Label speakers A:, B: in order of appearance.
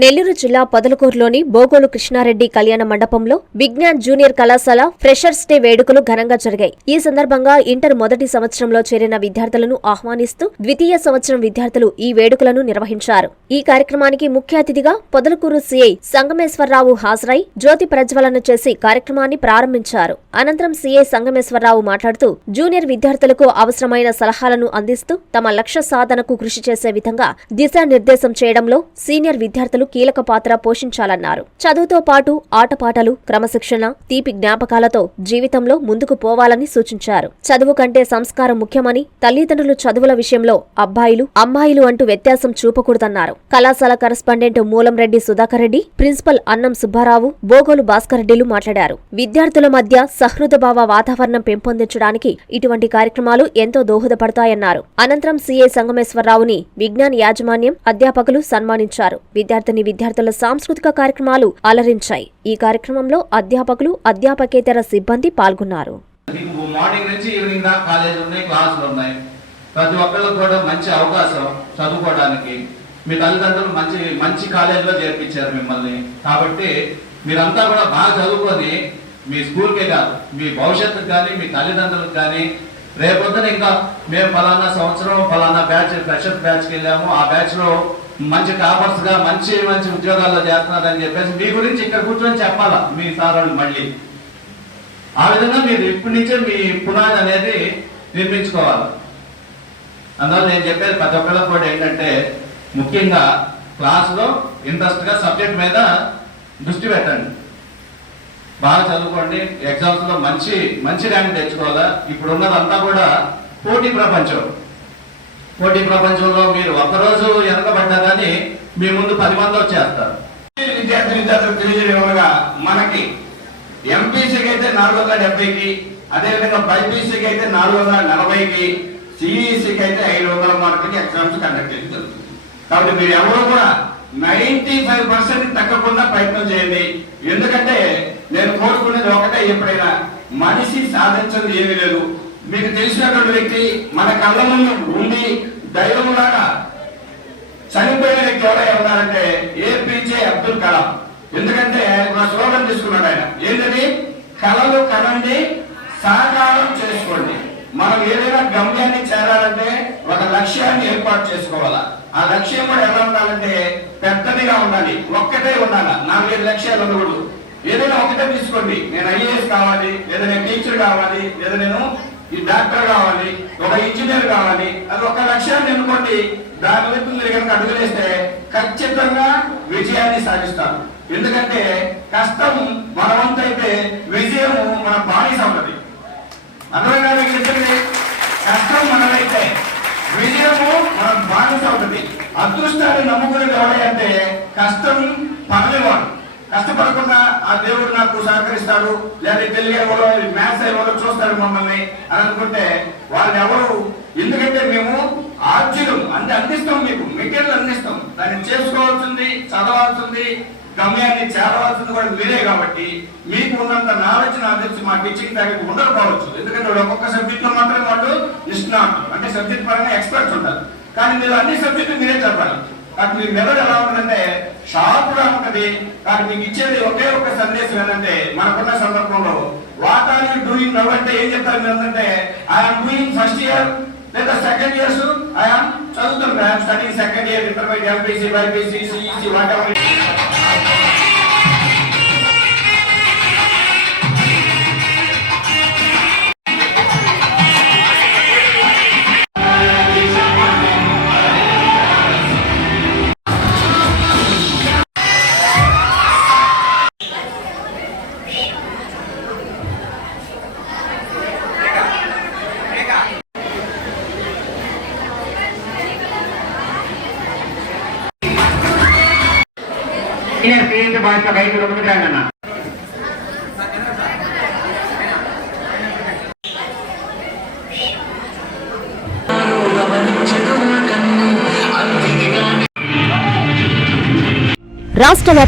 A: నెల్లూరు జిల్లా పొదలకూరులోని బోగోలు కృష్ణారెడ్డి కళ్యాణ మండపంలో విజ్ఞాన్ జూనియర్ కళాశాల ఫ్రెషర్స్ డే వేడుకలు ఘనంగా జరిగాయి. ఈ సందర్భంగా ఇంటర్ మొదటి సంవత్సరంలో చేరిన విద్యార్థులను ఆహ్వానిస్తూ ద్వితీయ సంవత్సరం విద్యార్థులు ఈ వేడుకలను నిర్వహించారు. ఈ కార్యక్రమానికి ముఖ్య అతిథిగా పొదలకూరు సీఐ సంగమేశ్వరరావు హాజరై జ్యోతి ప్రజ్వలన చేసి కార్యక్రమాన్ని ప్రారంభించారు. అనంతరం సీఐ సంగమేశ్వరరావు మాట్లాడుతూ జూనియర్ విద్యార్థులకు అవసరమైన సలహాలను అందిస్తూ తమ లక్ష్య సాధనకు కృషి చేసే విధంగా దిశానిర్దేశం చేయడంలో సీనియర్ విద్యార్థులు కీలక పాత్ర పోషించాలన్నారు. చదువుతో పాటు ఆటపాటలు క్రమశిక్షణ తీపి జ్ఞాపకాలతో జీవితంలో ముందుకు పోవాలని సూచించారు. చదువు కంటే సంస్కారం ముఖ్యమని తల్లిదండ్రులు చదువుల విషయంలో అబ్బాయిలు అమ్మాయిలు అంటూ వ్యత్యాసం చూపకూడదన్నారు. కళాశాల కరస్పాండెంట్ మూలంరెడ్డి సుధాకర్ రెడ్డి ప్రిన్సిపల్ అన్నం సుబ్బారావు బోగోలు భాస్కర్ రెడ్డిలు మాట్లాడారు. విద్యార్థుల మధ్య సహృదభావ వాతావరణం పెంపొందించడానికి ఇటువంటి కార్యక్రమాలు ఎంతో దోహదపడతాయన్నారు. అనంతరం సీఏ సంగమేశ్వరరావుని విజ్ఞాన్ యాజమాన్యం అధ్యాపకులు సన్మానించారు. విద్యార్థిని విద్యార్థుల సాంస్కృతిక కార్యక్రమాలు అలరించాయి. ఈ కార్యక్రమంలో అధ్యాపకులు అధ్యాపకేతర సిబ్బంది పాల్గొన్నారు.
B: మార్నింగ్ నుంచి ఈవినింగ్ దాకా కాలేజీలు ఉన్నాయి క్లాసులు ఉన్నాయి. ప్రతి ఒక్కళ్ళకి కూడా మంచి అవకాశం చదువుకోవడానికి. మీ తల్లిదండ్రులు మంచి మంచి కాలేజీలో చేర్పించారు మిమ్మల్ని. కాబట్టి మీరంతా కూడా బాగా చదువుకొని మీ స్కూల్కే కాదు మీ భవిష్యత్తుకు కానీ మీ తల్లిదండ్రులకు కానీ రేపొద్దున ఇంకా మేము ఫలానా సంవత్సరం ఫలానా బ్యాచ్ ఫ్రెషర్ బ్యాచ్కి వెళ్ళాము. ఆ బ్యాచ్లో మంచి టాపర్స్గా మంచి మంచి ఉద్యోగాల్లో చేస్తున్నారని చెప్పేసి మీ గురించి ఇక్కడ కూర్చొని చెప్పాలా మీ సార్ మళ్ళీ? ఆ విధంగా మీరు ఇప్పటి నుంచే మీ పునాది అనేది నిర్మించుకోవాలి. అందువల్ల నేను చెప్పేది ప్రతి ఒక్కరికి కూడా ఏంటంటే ముఖ్యంగా క్లాసులో ఇంట్రెస్ట్గా సబ్జెక్ట్ మీద దృష్టి పెట్టండి. బాగా చదువుకోండి. ఎగ్జామ్స్లో మంచి మంచి ర్యాంక్ తెచ్చుకోవాలా? ఇప్పుడు ఉన్నదంతా కూడా పోటీ ప్రపంచం. పోటీ ప్రపంచంలో మీరు ఒక్కరోజు వెనకబడ్డా కానీ మీ ముందు పది మంది వచ్చేస్తారు.
C: విద్యార్థి విద్యార్థులకు తెలియజేయగా మనకి ఎంపీసీకి అయితే నాలుగు వందల డెబ్బైకి అదేవిధంగా బైపీసీకి అయితే నాలుగు వందల నలభైకి సిఈసీకి అయితే ఐదు వందల మార్కులకి ఎగ్జామ్స్ కండక్ట్ చేయడం జరుగుతుంది. కాబట్టి మీరు ఎవరు కూడా నైన్టీ ఫైవ్ పర్సెంట్ తగ్గకుండా ప్రయత్నం చేయండి. ఎందుకంటే నేను కోరుకునేది ఒకటే ఎప్పుడైనా మనిషి సాధించదు ఏమీ లేదు. మీకు తెలిసినటువంటి వ్యక్తి మన కళ్ళ ముందు ఉండి దైవంలాగా చనిపోయిన వ్యక్తి ఎవరైనా ఉన్నారంటే ఏపీజే అబ్దుల్ కలాం. ఎందుకంటే మా స్లోగన్ తీసుకున్నాడు ఆయన. ఏంటది? కళలు కనండి సాకారం చేసుకోండి. మనం ఏదైనా గమ్యాన్ని చేరాలంటే ఒక లక్ష్యాన్ని ఏర్పాటు చేసుకోవాలా? ఆ లక్ష్యం కూడా ఎలా ఉండాలంటే పెద్దదిగా ఉండాలి. ఒక్కటే ఉండాలి? నాలుగైదు లక్ష్యాలు ఉండకూడదు. తీసుకోండి నేను ఐఏఎస్ కావాలి లేదా నేను టీచర్ కావాలి లేదా నేను ఈ డాక్టర్ కావాలి ఒక ఇంజనీర్ కావాలి అది ఒక లక్ష్యాన్ని ఎన్నుకోండి దాని వైపు మీరు కనుక అడుగులేస్తే ఖచ్చితంగా విజయాన్ని సాధిస్తారు. ఎందుకంటే కష్టం మన వంతైతే విజయము మన బానిస ఉంటుంది అర్థమైనా మీకు చెప్పింది? కష్టం మనదైతే విజయము మన బానిస ఉంటుంది అదృష్టాన్ని నమ్ముకునేది అంటే కష్టం పడలేవాడు కష్టపడకుండా ఆ దేవుడు నాకు సహకరిస్తాడు లేదా తెలియ మ్యాథ్స్ ఎవరో చూస్తాడు మమ్మల్ని అని అనుకుంటే వాళ్ళని ఎవరు? ఎందుకంటే మేము ఆర్జులు అంటే అందిస్తాం మీకు మెటీరియల్ అందిస్తాం. దాన్ని చేసుకోవాల్సింది చదవాల్సింది గమ్యాన్ని చేరవలసింది కూడా మీరే కాబట్టి మీకు ఉన్నంత నాలెడ్జ్ నాకు తెలిసి మా టీచింగ్ ఫ్యాకల్టీ ఉండకపోవచ్చు. ఎందుకంటే ఒక్కొక్క సబ్జెక్ట్లో మాత్రమే వాళ్ళు నిష్ణాతులు అంటే సబ్జెక్ట్ పరంగా ఎక్స్పర్ట్స్ ఉంటారు. కానీ మీరు అన్ని సబ్జెక్టులు మీరే చెప్పాలి. కాబట్టి మీ మెదడు ఎలా ఉంటుందంటే షార్ప్గా ఉంటది. కానీ మీకు ఇచ్చేది ఒకే ఒక సందేశం ఏంటంటే మనకున్న సందర్భంలో what are you doing now అంటే ఏం చెప్తారు మీరు అంటే ఐఎమ్ డూయింగ్ ఫస్ట్ ఇయర్ లేదా సెకండ్ ఇయర్స్ ఐఎమ్ చదువుతున్నాను I'm study second year intermediate MPC BiPC CEC whatever senior CEC బాధ్యత రైతు రెండు రండి అన్న.
A: రాష్ట్ర వ్యాప్త